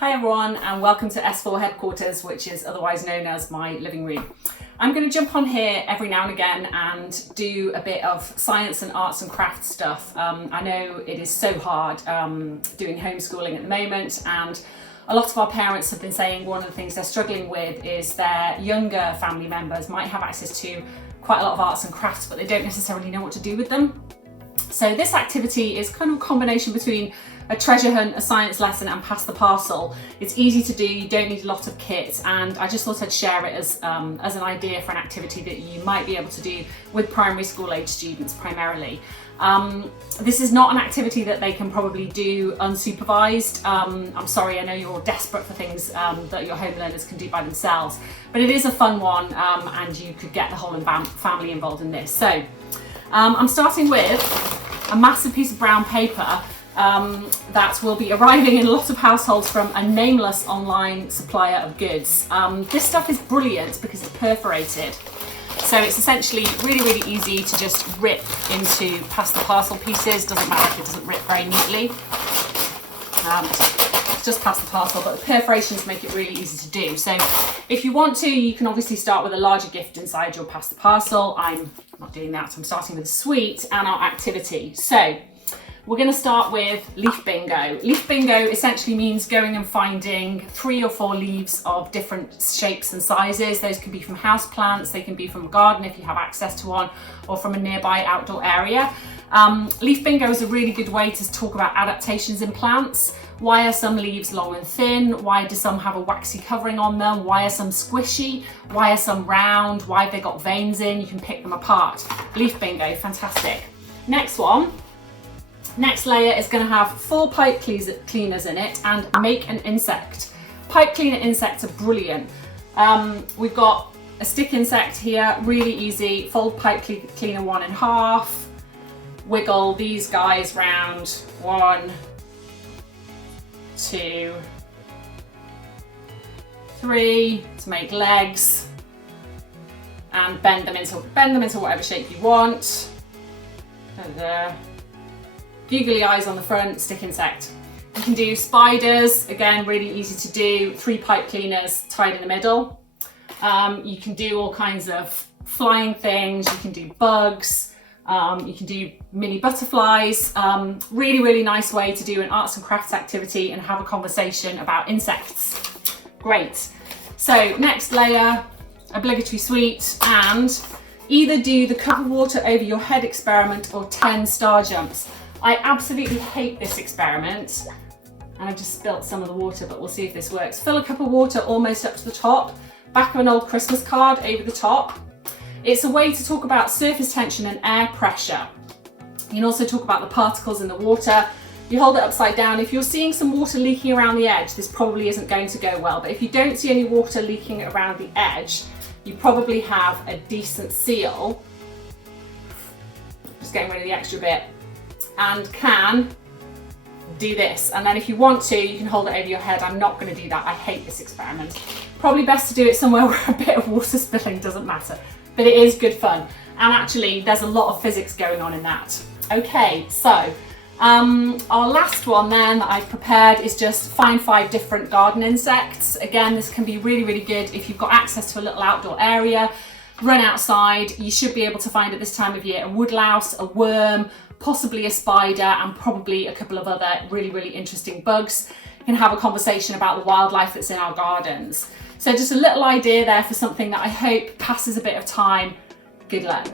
Hi everyone, and welcome to S4 headquarters, which is otherwise known as my living room. I'm going to jump on here every now and again and do a bit of science and arts and crafts stuff. I know it is so hard doing homeschooling at the moment, and a lot of our parents have been saying one of the things they're struggling with is their younger family members might have access to quite a lot of arts and crafts, but they don't necessarily know what to do with them. So this activity is kind of a combination between a treasure hunt, a science lesson, and pass the parcel. It's easy to do, you don't need a lot of kit, and I just thought I'd share it as an idea for an activity that you might be able to do with primary school age students primarily. This is not an activity that they can probably do unsupervised. I'm sorry, I know you're all desperate for things that your home learners can do by themselves, but it is a fun one, and you could get the whole family involved in this. So I'm starting with a massive piece of brown paper that will be arriving in a lot of households from a nameless online supplier of goods. This stuff is brilliant because it's perforated. So it's essentially really easy to just rip into pass the parcel pieces. Doesn't matter if it doesn't rip very neatly. It's just pass the parcel, but the perforations make it really easy to do. So if you want to, you can obviously start with a larger gift inside your pass the parcel. I'm not doing that, I'm starting with a sweet and our activity. So we're going to start with leaf bingo. Leaf bingo essentially means going and finding 3 or 4 leaves of different shapes and sizes. Those can be from house plants, they can be from a garden if you have access to one, or from a nearby outdoor area. Leaf bingo is a really good way to talk about adaptations in plants. Why are some leaves long and thin? Why do some have a waxy covering on them? Why are some squishy? Why are some round? Why have they got veins in? You can pick them apart. Leaf bingo, fantastic. Next one. Next layer is going to have 4 pipe cleaners in it and make an insect. Pipe cleaner insects are brilliant. We've got a stick insect here, really easy. Fold pipe cleaner 1 in half. Wiggle these guys round. 1, 2, 3 to make legs, and bend them into whatever shape you want. There. Googly eyes on the front, stick insect. You can do spiders, again, really easy to do. 3 pipe cleaners tied in the middle. You can do all kinds of flying things. You can do bugs. You can do mini butterflies. Really nice way to do an arts and crafts activity and have a conversation about insects. Great. So next layer, obligatory sweet, and either do the cover water over your head experiment or 10 star jumps. I absolutely hate this experiment, and I've just spilt some of the water, but we'll see if this works. Fill a cup of water almost up to the top, back of an old Christmas card over the top. It's a way to talk about surface tension and air pressure. You can also talk about the particles in the water. You hold it upside down. If you're seeing some water leaking around the edge, this probably isn't going to go well, but if you don't see any water leaking around the edge, you probably have a decent seal. Just getting rid of the extra bit. And can do this. And then if you want to, you can hold it over your head. I'm not going to do that. I hate this experiment. Probably best to do it somewhere where a bit of water spilling doesn't matter. But it is good fun. And actually, there's a lot of physics going on in that. Okay, so our last one then that I've prepared is just find 5 different garden insects. Again, this can be really good if you've got access to a little outdoor area. Run outside. You should be able to find at this time of year a woodlouse, a worm, possibly a spider, and probably a couple of other really interesting bugs. You can have a conversation about the wildlife that's in our gardens. So just a little idea there for something that I hope passes a bit of time. Good luck.